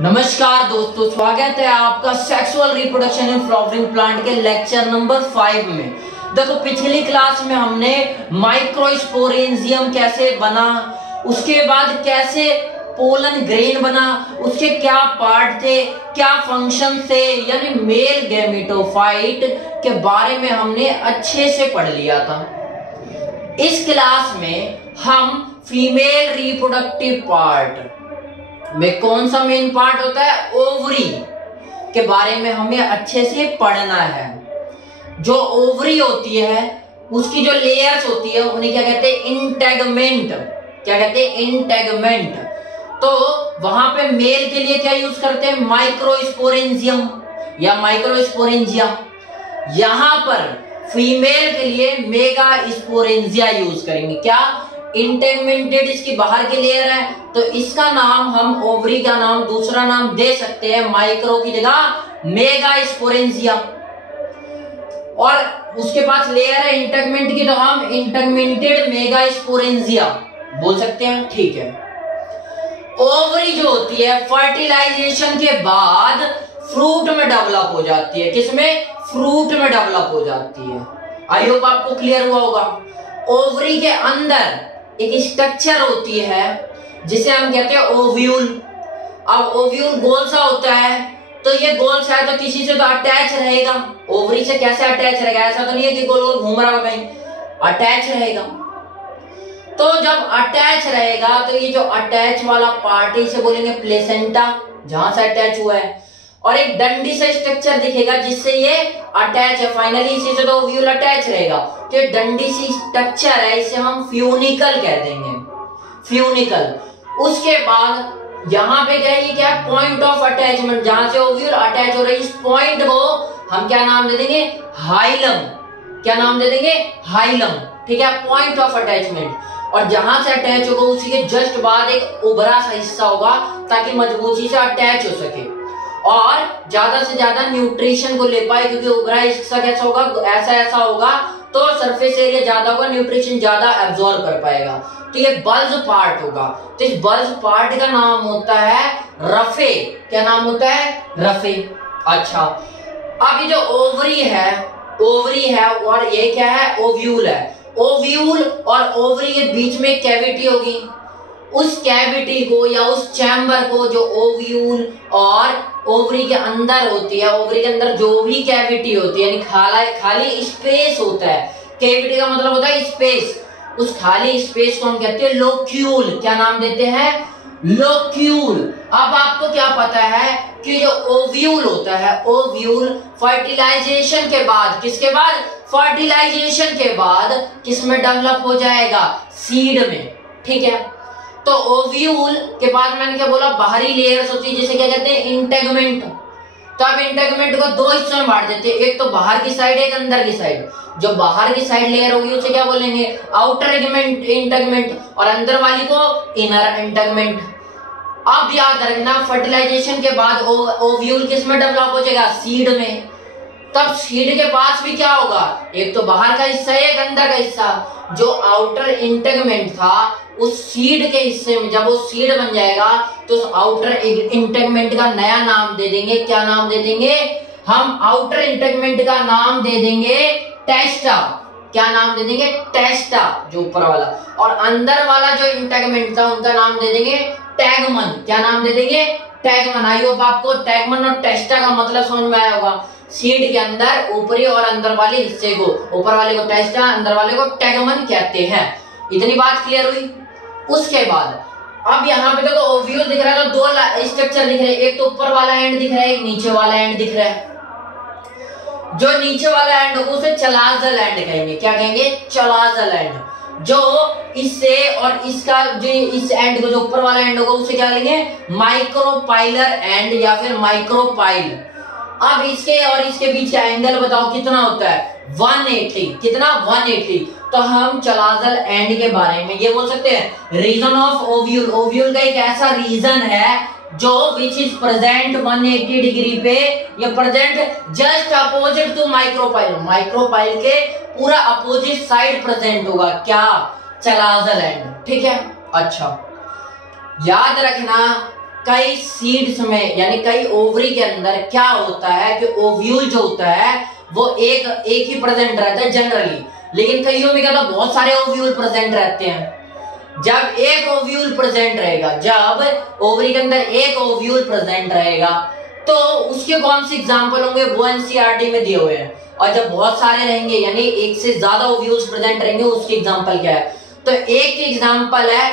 नमस्कार दोस्तों, स्वागत है आपका sexual reproduction in flowering plant के लेक्चर नंबर 5 में। देखो, पिछली क्लास में हमने माइक्रोस्पोरेंजियम कैसे बना, उसके बाद कैसे पोलन ग्रेन बना, उसके क्या पार्ट थे, क्या फंक्शन थे, यानी मेल गैमेटोफाइट के बारे में हमने अच्छे से पढ़ लिया था। इस क्लास में हम फीमेल रिप्रोडक्टिव पार्ट में कौन सा मेन पार्ट होता है, ओवरी के बारे में हमें अच्छे से पढ़ना है। जो ओवरी होती है उसकी जो लेयर्स होती है उन्हें क्या कहते हैं, इंटेगमेंट। क्या कहते हैं, इंटेगमेंट। तो वहां पे मेल के लिए क्या यूज करते हैं, माइक्रोस्पोरेंजियम या माइक्रोस्पोरेंजिया। यहां पर फीमेल के लिए मेगा स्पोरेंजिया यूज करेंगे। क्या, इंटेगमेंटेड इसकी बाहर की लेयर है, तो इसका नाम हम ओवरी का नाम दूसरा नाम दे सकते हैं, माइक्रो की जगह मेगा स्पोरेंजिया। और उसके पास लेयर है इंटेगमेंट की, तो हम इंटेगमेंटेड मेगा स्पोरेंजिया बोल सकते हैं। ठीक है। ओवरी जो होती है फर्टिलाइजेशन के बाद फ्रूट में डेवलप हो जाती है। किसमें, फ्रूट में डेवलप हो जाती है। आई होप आपको क्लियर हुआ होगा। ओवरी के अंदर एक स्ट्रक्चर होती है जिसे हम कहते हैं ओव्यूल। अब ओव्यूल गोल सा होता है, तो ये गोल सा है तो किसी से तो अटैच रहेगा। ओवरी से कैसे अटैच रहेगा, ऐसा तो नहीं है कि गोल गोल घूम रहा होगा, कहीं अटैच रहेगा। तो जब अटैच रहेगा तो ये जो अटैच वाला पार्ट है इसे बोलेंगे प्लेसेंटा, जहां से अटैच हुआ है। और एक डंडी से स्ट्रक्चर दिखेगा जिससे ये अटैच है, फाइनली इसी से तो ओव्यूल अटैच रहेगा। तो ये डंडी सी स्ट्रक्चर है, इसे हम फ्यूनिकल कह देंगे, फ्यूनिकल। उसके बाद यहाँ पे क्या है, ये क्या है, पॉइंट ऑफ अटैचमेंट, जहां से ओव्यूल अटैच हो रही है। इस पॉइंट को हम क्या नाम दे देंगे, हाइलम। क्या नाम दे देंगे, हाइलम। ठीक है, पॉइंट ऑफ अटैचमेंट। और जहां से अटैच होगा उसी के जस्ट बाद एक उभरा सा हिस्सा होगा ताकि मजबूती से अटैच हो सके और ज्यादा से ज्यादा न्यूट्रिशन को ले पाए, क्योंकि उभरा हिस्सा कैसा होगा, ऐसा होगा तो सरफेस एरिया ज्यादा होगा, न्यूट्रिशन ज्यादा एब्जॉर्ब कर पाएगा। तो ये बल्ज पार्ट होगा। तो इस बल्ज पार्ट का नाम होता है रफे। क्या नाम होता है, रफे। अच्छा, अब ये जो ओवरी है और ये क्या है, ओव्यूल है। ओव्यूल और ओवरी के बीच में कैविटी होगी। उस कैविटी को या उस चैम्बर को जो ओव्यूल और ओवरी के अंदर होती है, ओवरी के अंदर जो भी कैविटी होती है, यानी खाली स्पेस होता है। कैविटी का मतलब होता है स्पेस। उस खाली स्पेस को हम कहते हैं लोक्यूल। क्या नाम देते हैं, लोक्यूल। अब आपको क्या पता है कि जो ओव्यूल होता है, ओव्यूल फर्टिलाइजेशन के बाद, किसके बाद, फर्टिलाइजेशन के बाद किसमें डेवलप हो जाएगा, सीड में। ठीक है। तो ओव्यूल के बाद मैंने क्या बोला, बाहरी लेयर्स होती है जिसे क्या कहते हैं, इंटेगमेंट। तो अब इंटेगमेंट को दो हिस्सों में बांट देते हैं, एक तो बाहर की साइड, एक अंदर की साइड। जो बाहर की साइड लेयर होगी उसे क्या बोलेंगे, आउटर इंटेगमेंट, और अंदर वाली को इनर इंटेगमेंट। अब याद रखना, फर्टिलाइजेशन के बाद ओव्यूल किसमें डेवलप हो जाएगा, सीड में। तब सीड के पास भी क्या होगा, एक तो बाहर का हिस्सा, एक अंदर का हिस्सा। जो आउटर इंटेगमेंट था उस सीड के हिस्से में जब वो सीड बन जाएगा तो उस आउटर इंटेगमेंट का नया नाम दे देंगे। क्या नाम दे देंगे, हम आउटर इंटेगमेंट का नाम दे देंगे टेस्टा। क्या नाम दे देंगे, टेस्टा, जो ऊपर वाला। और अंदर वाला जो इंटेगमेंट था उनका नाम दे देंगे टैगमन। क्या नाम दे देंगे, टैगमन। आई होप आपको टैगमन और टेस्टा का मतलब समझ में आया होगा। सीड के अंदर ऊपरी और अंदर वाले हिस्से को, ऊपर वाले को टेस्टा, अंदर वाले को टैगमन कहते हैं। इतनी बात क्लियर हुई। उसके बाद अब यहाँ पे देखो ओव्यूल दिख रहा है, तो दो स्ट्रक्चर दिख रहे हैं, एक तो ऊपर वाला एंड दिख रहा है, एक नीचे वाला एंड दिख रहा है। जो नीचे वाला एंड होगा उसे चलाजल एंड कहेंगे। क्या कहेंगे, चलाजल एंड। जो इससे और इसका जो इस एंड को, जो ऊपर वाला एंड होगा उसे क्या कहेंगे, माइक्रोपाइलर एंड या फिर माइक्रोपाइल। अब इसके और इसके बीच का एंगल बताओ कितना होता है, 180। कितना, 180। तो हम चलाजल एंड के बारे में ये बोल सकते हैं, रीजन ऑफ ओव्यूल। ओव्यूल का एक ऐसा रीजन है जो विच इज प्रेजेंट 180 डिग्री पे, या present just opposite to micropyle. Micropyle के पूरा अपोजिट साइड प्रेजेंट होगा। क्या, चलाजल एंड। ठीक है। अच्छा, याद रखना कई सीड्स में यानी कई ओवरी के अंदर क्या होता है कि ओव्यूल जो होता है वो एक ही प्रेजेंट रहता है जनरली, लेकिन कईयों में क्या होता है बहुत सारे ओव्यूल प्रेजेंट रहते हैं। जब एक ओव्यूल प्रेजेंट रहेगा, जब ओवरी के अंदर एक ओव्यूल प्रेजेंट रहेगा तो उसके कौन से एग्जांपल होंगे वो एनसीईआरटी में दिए हुए हैं। और जब बहुत सारे रहेंगे यानी एक से ज्यादा ओव्यूल्स प्रेजेंट रहेंगे उसके एग्जांपल क्या है, तो एक एग्जांपल है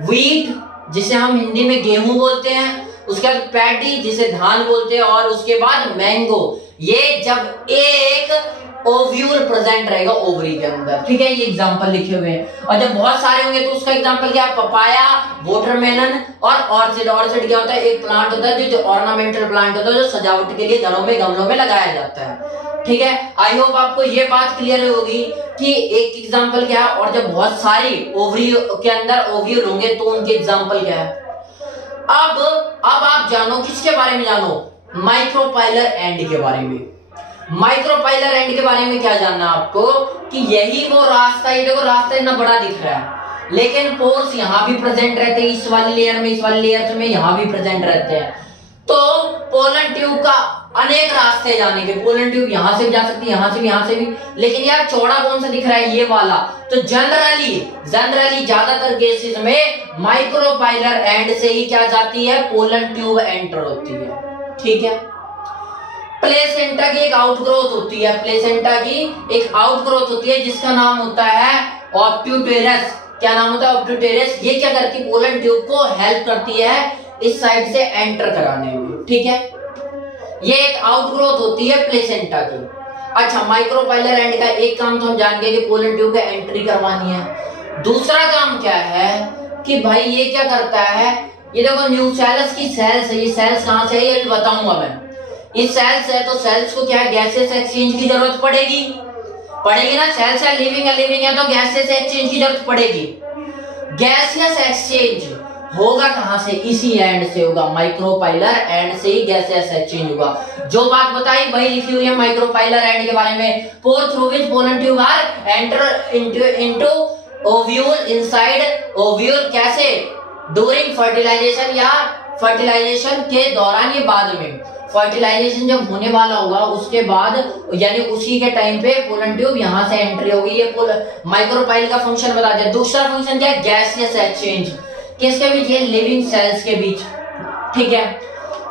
व्हीट जिसे हम हिंदी में गेहूं बोलते हैं, उसके बाद पैडी जिसे धान बोलते हैं, और उसके बाद मैंगो। ये जब एक ओव्यूल प्रेजेंट रहेगा ओवरी के अंदर, ठीक है, ये एग्जांपल लिखे हुए हैं। और जब बहुत सारे होंगे तो उसका एग्जांपल क्या है, पपाया, वाटरमेलन और ऑर्चिड। ऑर्चिड क्या होता है, एक प्लांट होता है जो ऑर्नामेंटल प्लांट होता है जो सजावट के लिए घरों में गमलों में लगाया जाता है, ठीक है। आई होप आपको ये बात क्लियर होगी कि एक एग्जांपल क्या है और जब बहुत सारी ओवरी के अंदर ओव्यूल होंगे तो उनके एग्जांपल क्या है। अब आप जानो किसके बारे में, जानो माइक्रोपाइलर एंड के बारे में। माइक्रोपाइलर एंड के बारे में क्या जानना आपको कि यही वो रास्ता, ये देखो रास्ता इतना बड़ा दिख रहा है लेकिन पोर्स यहाँ भी प्रेजेंट रहते हैं, इस वाली लेयर में, इस वाली लेयर में यहाँ भी प्रेजेंट रहते हैं। तो पोलन ट्यूब का अनेक रास्ते जाने के, पोलन ट्यूब यहां से भी जा सकती है, यहां से भी, यहां से भी, लेकिन यार चौड़ा कौन सा दिख रहा है, ये वाला। तो जनरली ज्यादातर केसेस में माइक्रोपाइलर एंड से ही क्या जाती है, पोलन ट्यूब एंटर होती है, ठीक है। प्लेसेंटा की एक आउटग्रोथ होती है, प्लेसेंटा की एक आउटग्रोथ होती है जिसका नाम होता है ऑब्ट्यूटेरस। क्या नाम होता है, ऑब्ट्यूटेरस। ये क्या करती है, पोलन ट्यूब को हेल्प करती है इस साइड से एंटर कराने में, ठीक है। ये एक आउटग्रोथ होती है प्लेसेंटा की। अच्छा, माइक्रोपाइलर एंड का एक काम तो हम जान गए कि पोलन ट्यूब का एंट्री करवानी है। दूसरा काम क्या है कि भाई ये क्या करता है, ये देखो न्यूसेलस की सेल्स है, ये सेल्स कहां से है ये भी बताऊंगा मैं। ये सेल्स है तो सेल्स को क्या है, गैसेस एक्सचेंज की जरूरत पड़ेगी ना। सेल्स है लिविंग है तो गैसेस एक्सचेंज की जरूरत पड़ेगी। गैसियस एक्सचेंज होगा कहां से, इसी एंड से होगा, माइक्रोपाइलर एंड से ही गैसेस एक्सचेंज होगा। जो बात बताई वही लिखी हुई है माइक्रोपाइलर एंड के बारे में। Pore through which pollen tube are enter into ovule inside ovule, कैसे, ड्यूरिंग फर्टिलाइजेशन या फर्टिलाइजेशन के दौरान, ये बाद में फर्टिलाइजेशन जब होने वाला होगा उसके बाद यानी उसी के टाइम पे पोलन ट्यूब यहां से एंट्री होगी। ये माइक्रोपाइल का फंक्शन बता दिया। दूसरा फंक्शन क्या है, गैसियस एक्सचेंज, किसके बीच, ये लिविंग सेल्स के बीच, ठीक है।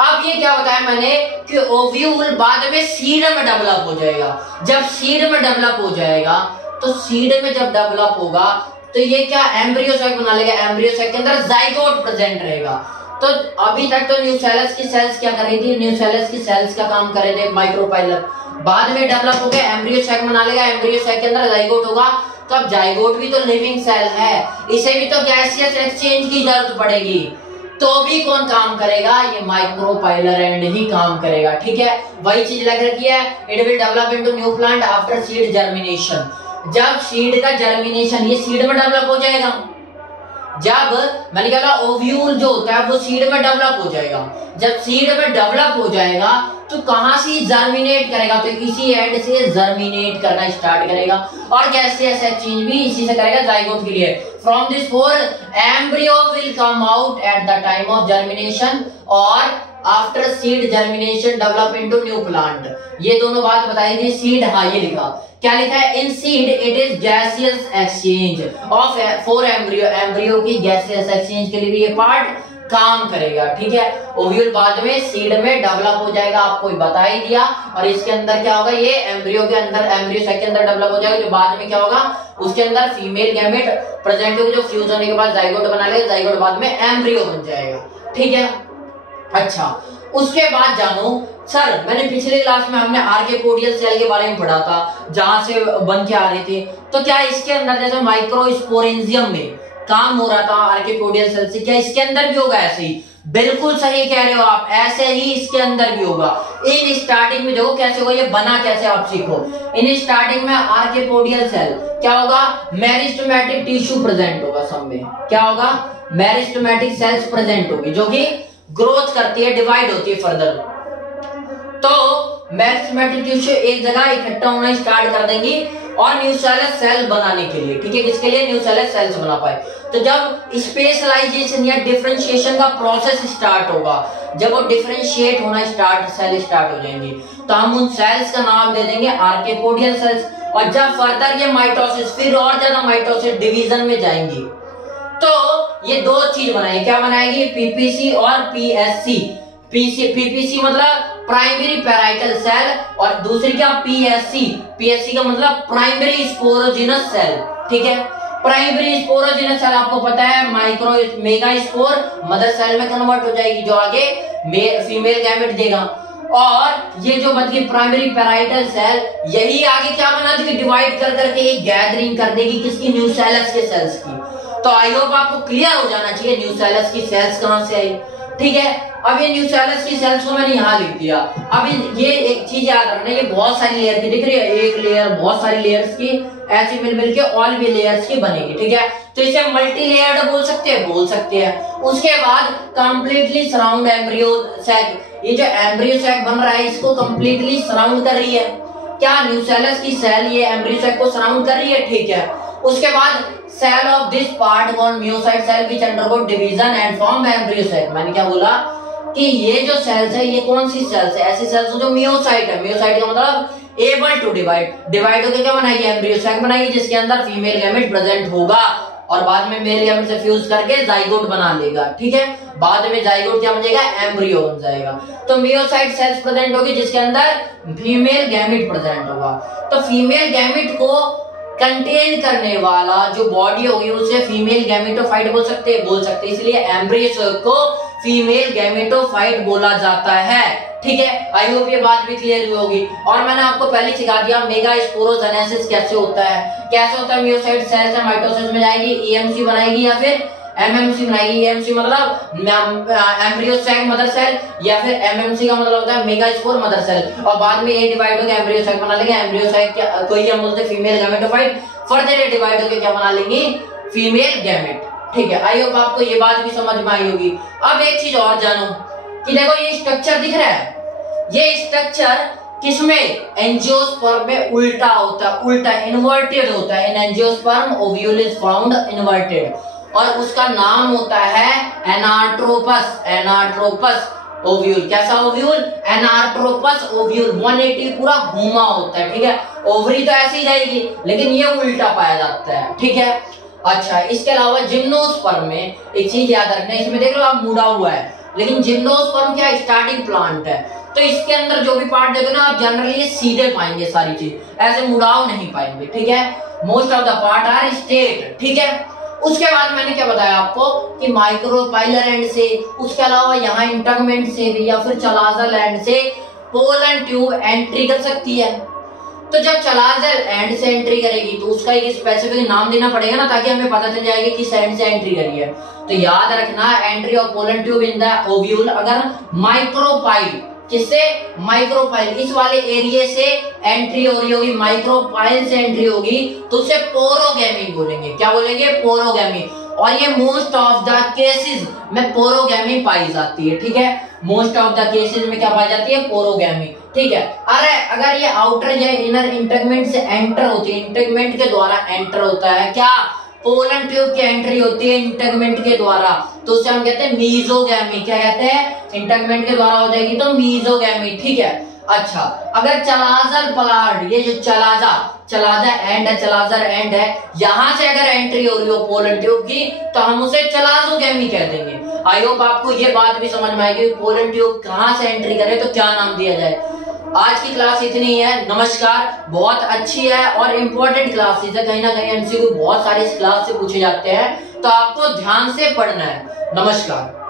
अब ये क्या बताया मैंने कि ओव्यूल बाद में सीड में डेवलप हो जाएगा। जब सीड में डेवलप हो जाएगा तो सीड में जब डेवलप होगा तो ये क्या एम्ब्रियो सैक बना लेगा। एम्ब्रियो सैक के अंदर जाइगोट प्रेजेंट रहेगा। तो अभी तक तो न्यूसेलस की सेल्स क्या कर रही थी, न्यूसेलस की सेल्स का काम कर रहे थे माइक्रोपाइलर। बाद में डेवलप हो गया, एम्ब्रियो सैक बना लेगा, एम्ब्रियो सैक के अंदर जाइगोट होगा। तो अब जाइगोट भी तो लिविंग सेल है, इसे भी तो गैसियस एक्सचेंज की जरूरत पड़ेगी। तो भी कौन काम करेगा, ये माइक्रोपाइलर एंड ही काम करेगा, ठीक है। वही चीज लग रखी है, it will develop into new plant after seed germination. जब सीड का जर्मिनेशन, ये सीड में डेवलप हो जाएगा। जब मैंने कहा ओव्यूल जो होता है वो सीड में डेवलप हो जाएगा। जब सीड में डेवलप हो जाएगा तो कहां से जर्मिनेट करेगा, तो इसी एंड से जर्मिनेट करना स्टार्ट करेगा और गैसियस एक्सचेंज भी इसी से करेगा जाइगोट के लिए। From this for embryo will come out at the time of germination और after seed germination develop into new plant. ये दोनों बात बताई थी। सीड, हाँ ये लिखा, क्या लिखा है, in seed it is gaseous exchange of for embryo. Embryo की गैसियस एक्सचेंज के लिए भी ये पार्ट काम करेगा, ठीक है। ओव्यूल बाद में सीड में डेवलप हो जाएगा, आपको बता ही दिया। और इसके अंदर क्या होगा, ये एम्ब्रियो के अंदर, एम्ब्रियो सैक के अंदर डेवलप हो जाएगा, जो बाद में क्या होगा, उसके अंदर फीमेल गैमेट प्रेजेंट होगी जो फ्यूज होने के बाद जाइगोट बना लेगा, जाइगोट बाद में एम्ब्रियो बन जाएगा, ठीक है। अच्छा, उसके बाद जानो सर, मैंने पिछले क्लास में हमने आर्कियोपोडियल सेल के बारे में पढ़ा था जहां से बन के आ रहे थे। तो क्या इसके अंदर जैसे माइक्रोस्पोरेंजियम में काम हो रहा था आर्कियोपोडियल सेल से, क्या इसके अंदर भी होगा ऐसे ही? बिल्कुल सही कह रहे हो आप, ऐसे ही इसके अंदर भी होगा। इन स्टार्टिंग में देखो कैसे होगा, ये बना कैसे आप सीखो। इन स्टार्टिंग में आर्कियोपोडियल सेल क्या होगा, मेरिस्टेमेटिक टिश्यू प्रेजेंट होगा सब में। क्या होगा, मेरिस्टेमेटिक सेल्स प्रेजेंट होगी जो कि ग्रोथ करती है, डिवाइड होती है फर्दर। तो मेरिस्टेमेटिक टिश्यू एक जगह इकट्ठा होना स्टार्ट कर देंगी और न्यूसेलस सेल बनाने के लिए, ठीक है, किसके लिए? न्यूसेलस सेल्स बना पाए। तो जब स्पेशलाइजेशन या डिफरेंशिएशन का प्रोसेस स्टार्ट होगा, जब वो डिफरेंशिएट होना सेल स्टार्ट हो जाएंगे, तो हम उन सेल्स का नाम दे देंगे आर्कियोपोडियल सेल्स। और जब फर्दर ये माइटोसिस, फिर और ज्यादा माइटोसिस डिवीजन में जाएंगी, तो ये दो चीज बनाएगी। क्या बनाएगी? पीपीसी और पीएससी। पीपीसी मतलब प्राइमरी पैराइटल सेल और दूसरी क्या? पीएससी। पीएससी का मतलब प्राइमरी स्पोरोजिनस सेल, ठीक है। प्राइमरी स्पोरोजिनस सेल आपको पता है micro mega spore mother cell में कन्वर्ट हो जाएगी, जो आगे फीमेल गैमेट देगा। और ये जो बच गई प्राइमरी पैराइटल सेल, यही आगे क्या बना देगी? डिवाइड कर करके एक गैदरिंग कर देगी किसकी? न्यूसेलस के सेल्स की। तो आई होप आपको क्लियर हो जाना चाहिए न्यूसेलस की सेल्स कहां से आई, ठीक है। अब ये न्यूसेलस की सेल्स को मैंने यहाँ लिख दिया। अब ये एक चीज याद रखना, ये बहुत सारी लेयर की दिख रही है, एक लेयर बहुत सारी लेयर्स की ऐसे मिल के ऑल भी लेयर्स की बनेगी, ठीक है। तो इसे मल्टी लेयर्ड बोल सकते हैं, बोल सकते हैं। उसके बाद कंप्लीटली सराउंड एम्ब्रियो सैक, ये जो एम्ब्रियो सैक बन रहा है इसको कंप्लीटली सराउंड कर रही है। क्या? न्यूसेलस की सेल ये एम्ब्रियो सैक को सराउंड कर रही है, ठीक है। उसके बाद cell of this part called meiocyte cell which undergo division and form embryo sac. मैंने क्या बोला कि ये जो सेल्स है ये कौन सी सेल्स है? ऐसी सेल्स जो मियोसाइट है। मियोसाइट का मतलब एबल टू डिवाइड होकर क्या बनाएगी? एम्ब्रियो सैक बनाएगी, जिसके अंदर फीमेल गैमेट प्रेजेंट होगा और बाद में मेल गैमेट से फ्यूज करके जाइगोट बना लेगा, ठीक है। बाद में जाइगोट क्या बन जाएगा? एम्ब्रियो बन जाएगा। तो मियोसाइट सेल्स प्रेजेंट होगी जिसके अंदर फीमेल गैमेट प्रेजेंट होगा। तो फीमेल गैमेट को कंटेन करने वाला जो बॉडी होगी उसे फीमेल गैमेटोफाइट बोल सकते हैं, इसलिए एम्ब्रियो को फीमेल गैमेटोफाइट बोला जाता है, ठीक है। आई होप ये बात भी क्लियर हुई होगी। और मैंने आपको पहले सिखा दिया मेगा स्पोरोजेनेसिस कैसे होता है। मियोसाइट सेल से माइटोसिस में जाएगी, ईएमसी बनाएगी या फिर एमएमसी बनाएगी। ईएमसी मतलब एम्ब्रियो सैक मदर सेल, या फिर एमएमसी का मतलब होता है मेगा स्पोर मदर सेल। और बाद में ये डिवाइड होकर एम्ब्रियो सैक बना लेंगे। एम्ब्रियो सैक कोई हम बोलते हैं फीमेल गैमेटोफाइट, फर्दर ये डिवाइड होकर क्या बना लेंगे? फीमेल गैमेट, ठीक है। आई होप आपको ये बात भी समझ में आई होगी। अब एक चीज और जानो कि देखो ये स्ट्रक्चर दिख रहा है, ये स्ट्रक्चर किसमें? एंजियोस्पर्म में उल्टा होता है, उल्टा इन्वर्टेड होता है। इन angiosperm ovule is found inverted और उसका नाम होता है एनाट्रोपस। Anatropous ovule. कैसा ओव्यूल? Anatropous ovule. 180 पूरा घूमा होता है, ठीक है। ओवरी तो ऐसे ही जाएगी लेकिन ये उल्टा पाया जाता है, ठीक है। अच्छा, इसके अलावा जिम्नोस्पर्म में एक चीज याद रखना, इसमें देख लो आप मुड़ा हुआ है, लेकिन जिम्नोस्पर्म क्या? स्टार्टिंग प्लांट है। तो इसके अंदर जो भी पार्ट देखो ना आप जनरली सीधे पाएंगे, सारी चीज ऐसे मुड़ाव नहीं पाएंगे, ठीक है। Most of the part are straight, ठीक है। उसके बाद मैंने क्या बताया आपको कि माइक्रोपाइलर एंड से, उसके अलावा यहाँ इंटरमेंट से भी या फिर चलाजल एंड से पोलन ट्यूब एंट्री कर सकती है। तो जब चलाजल एंड से एंट्री करेगी तो उसका एक स्पेसिफिक नाम देना पड़ेगा ना, ताकि हमें पता चल जाएगा किस एंड से एंट्री करी है। तो याद रखना entry of pollen tube in the ovule, अगर माइक्रोपाइल, किससे? माइक्रोपाइल, इस वाले एरिया से एंट्री हो रही होगी, माइक्रोपाइल से एंट्री होगी, तो उसे पोरोगैमी बोलेंगे। क्या बोलेंगे? पोरोगैमी। और ये मोस्ट ऑफ द केसेस में पोरोगैमी पाई जाती है, ठीक है। मोस्ट ऑफ द केसेस में क्या पाई जाती है? पोरोगैमी, ठीक है। अरे अगर ये आउटर या इनर इंटेगमेंट से एंटर होती है, इंटेगमेंट के द्वारा एंटर होता है, क्या? पोलन ट्यूब की एंट्री होती है इंटेगमेंट के द्वारा, तो उसे हम कहते हैं मीजोगैमी। क्या कहते हैं? इंटेगमेंट के द्वारा हो जाएगी तो मीजोगैमी, ठीक है। अच्छा, अगर चलाजल प्लांट, ये जो चलाजा एंड है, चलाजर एंड है, यहां से अगर एंट्री हो रही हो पोलन ट्यूब की तो हम उसे चलाजोगैमी कह देंगे। आई होप आपको ये बात भी समझ में आएगी पोलन ट्यूब कहां से एंट्री करे तो क्या नाम दिया जाए। आज की क्लास इतनी है, नमस्कार। बहुत अच्छी है और इम्पोर्टेंट क्लासेस है, कहीं ना कहीं एमसीक्यू बहुत सारे इस क्लास से पूछे जाते हैं, तो आपको ध्यान से पढ़ना है। नमस्कार।